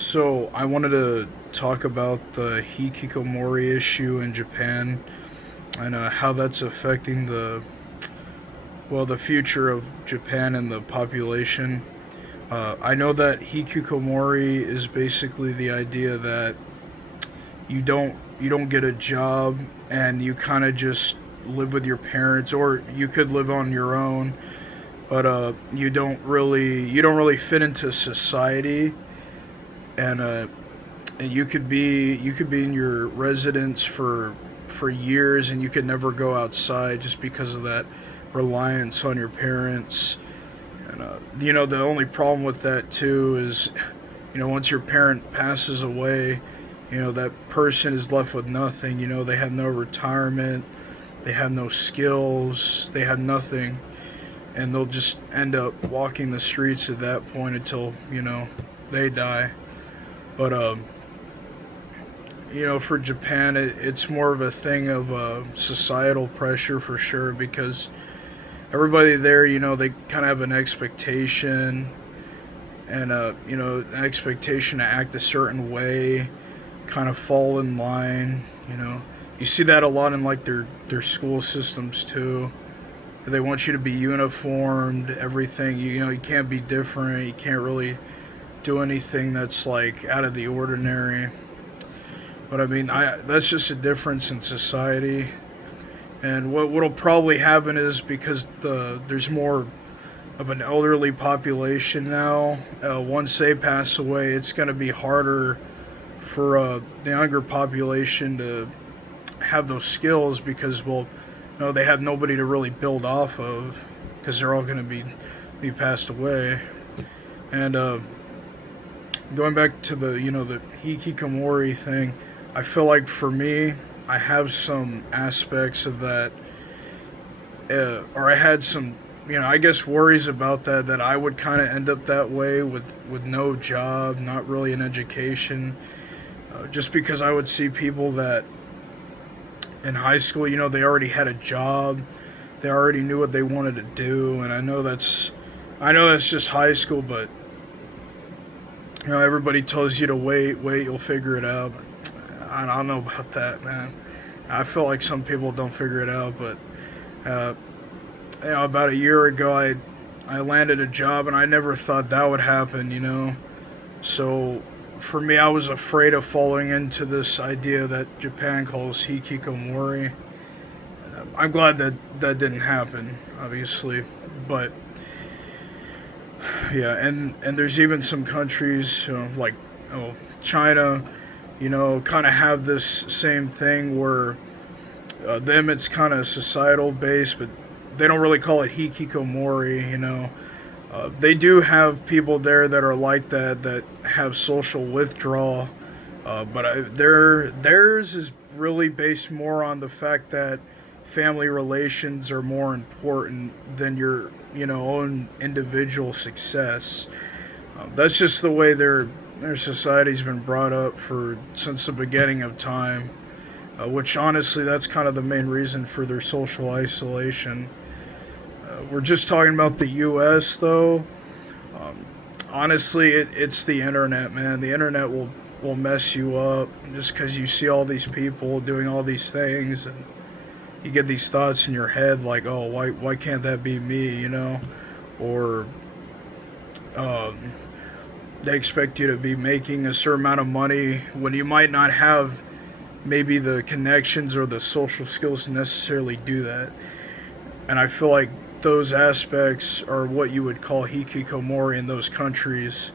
So I wanted to talk about the hikikomori issue in Japan and how that's affecting the future of Japan and the population. I know that hikikomori is basically the idea that you don't get a job and you kind of just live with your parents, or you could live on your own, but you don't really fit into society, and you could be in your residence for years and you could never go outside just because of that reliance on your parents. And the only problem with that too is, once your parent passes away, that person is left with nothing. They have no retirement, they have no skills, they have nothing, and they'll just end up walking the streets at that point until they die. But for Japan, it's more of a thing of societal pressure for sure, because everybody there, they kind of have an expectation, and an expectation to act a certain way, kind of fall in line. You see that a lot in like their school systems too. They want you to be uniformed, everything. You can't be different. You can't really do anything that's like out of the ordinary. But I mean, I that's just a difference in society. And what'll probably happen is, because there's more of an elderly population now. Once they pass away, it's going to be harder for the younger population to have those skills, because, well, no, they have nobody to really build off of, because they're all going to be passed away. And going back to the hikikomori thing, I feel like for me, I have some aspects of that, or I had some, I guess, worries about that I would kind of end up that way with no job, not really an education, just because I would see people that in high school, they already had a job, they already knew what they wanted to do, and I know that's just high school, but everybody tells you to wait, you'll figure it out. I don't know about that, man. I feel like some people don't figure it out, but uh, about a year ago, I landed a job, and I never thought that would happen. So for me, I was afraid of falling into this idea that Japan calls hikikomori. I'm glad that that didn't happen, obviously, but yeah, and there's even some countries, like, China, kind of have this same thing where them, it's kind of societal based, but they don't really call it hikikomori. They do have people there that are like that have social withdrawal, but theirs is really based more on the fact that family relations are more important than your own individual success. That's just the way their society's been brought up for since the beginning of time. Which, honestly, that's kind of the main reason for their social isolation. We're just talking about the U.S. though. Um, Honestly, it's the internet, man. The internet will mess you up just because you see all these people doing all these things, and you get these thoughts in your head like, oh, why can't that be me? Or um, they expect you to be making a certain amount of money when you might not have maybe the connections or the social skills to necessarily do that. And I feel like those aspects are what you would call hikikomori in those countries.